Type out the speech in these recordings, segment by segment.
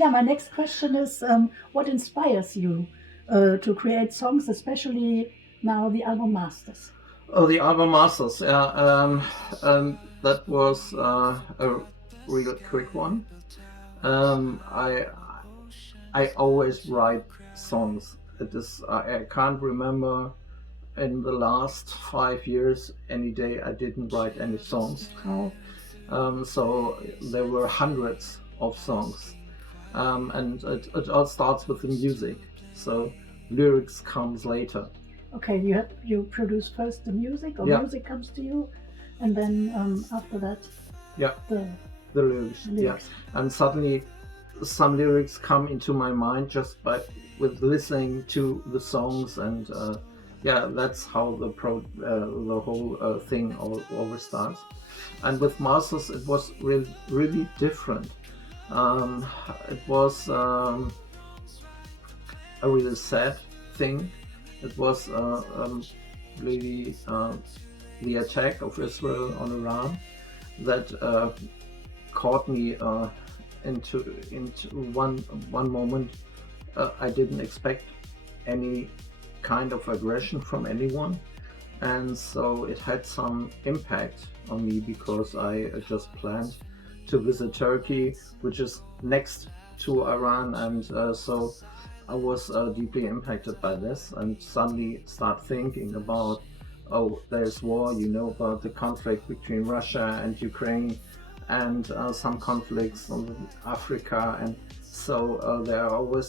Yeah, my next question is what inspires you to create songs, especially now the album Masters? Oh, the album Masters. Yeah, that was a real quick one. Um, I I always write songs. It is I can't remember in the last 5 years any day I didn't write any songs. Oh, So there were hundreds of songs, and it all starts with the music. So lyrics comes later. okay. You produce first the music, or Yeah, music comes to you, and then after that yeah, the the lyrics. Yeah, lyrics. and suddenly some lyrics come into my mind just by with listening to the songs, and yeah, that's how the whole thing always starts. And with Masters, it was really different. Um, it was a really sad thing. It was really the attack of Israel on Iran that caught me into one moment. I didn't expect any kind of aggression from anyone, and so it had some impact on me because I just planned to visit Turkey, which is next to Iran, and so I was deeply impacted by this, and suddenly start thinking about, oh, there's war, about the conflict between Russia and Ukraine, and some conflicts on Africa, and so there are always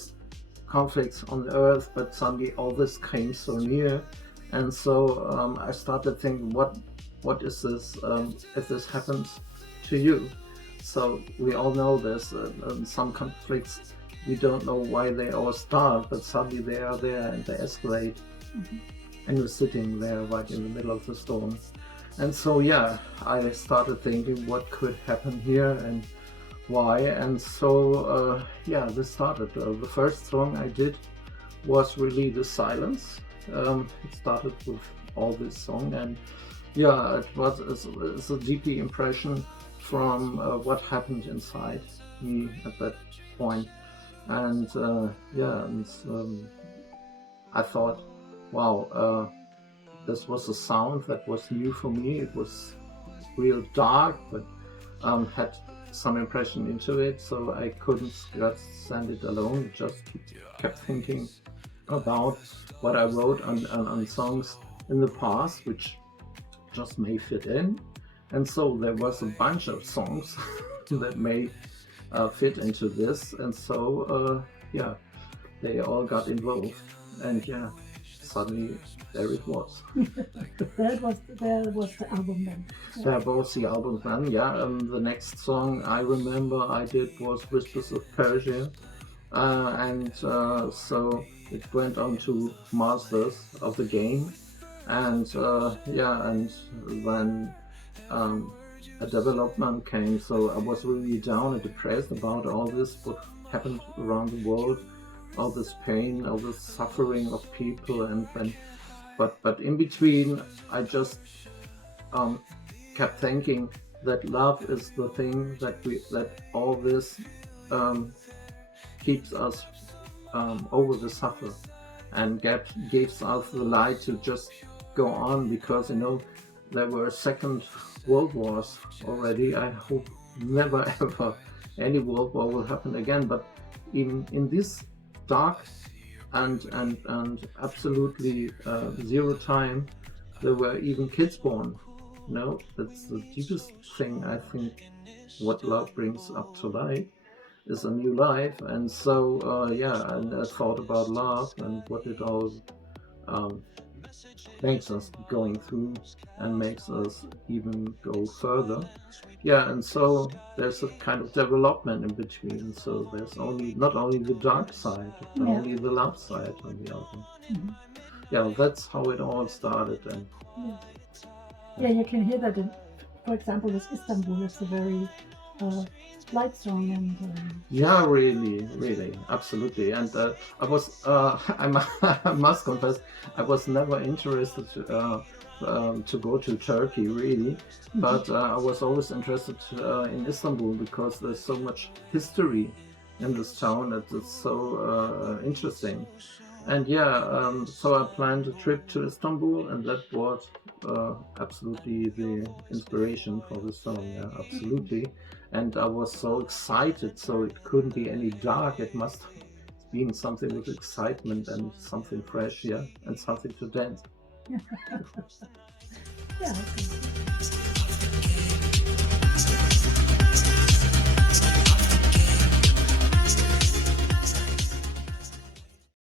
conflicts on Earth, but suddenly all this came so near, and so I started thinking, what is this? If this happens to you, so we all know this. Some conflicts we don't know why they all start, but suddenly they are there and they escalate, and you're sitting there right in the middle of the storm. And so yeah, I started thinking what could happen here and why, and so yeah, this started. The first song I did was really The Silence. It started with all this song, and yeah, it's a deeply impression from what happened inside me at that point. And yeah, and I thought, wow, this was a sound that was new for me. It was real dark, but had some impression into it, so I couldn't just send it alone. Just kept thinking about what I wrote on songs in the past, which just may fit in. And so there was a bunch of songs that may fit into this, and so yeah, they all got involved, and yeah, suddenly there it was. There was the album then. There was the album then, yeah. The next song I remember I did was Whispers of Persia, and so it went on to Masters of the Game, and yeah, and then a development came. So I was really down and depressed about all this, what happened around the world, all this pain, all this suffering of people, and then, but in between, I just kept thinking that love is the thing that all this keeps us over the suffer, and gives us the light to just go on, because there were second world wars already. I hope never ever any world war will happen again, but in this dark and absolutely zero time, there were even kids born. That's the deepest thing, I think. What love brings up to light is a new life, and so yeah, and I thought about love and what it all um, makes us going through, and makes us even go further. Yeah, and so there's a kind of development in between. So there's not only the dark side, but Yeah. only the love side on the album. Mhm. Yeah, that's how it all started. And Yeah. Yeah, you can hear that. For example, this Istanbul is a very light song, and yeah, really, absolutely. And I must confess, I was never interested to go to Turkey, really, but I was always interested in Istanbul, because there's so much history in this town. It is so interesting. And yeah, so I planned a trip to Istanbul, and that was absolutely the inspiration for the song. Yeah, absolutely. And I was so excited, so it couldn't be any dark. It must have been something with excitement and something fresh, yeah, and something to dance. Yeah. Okay.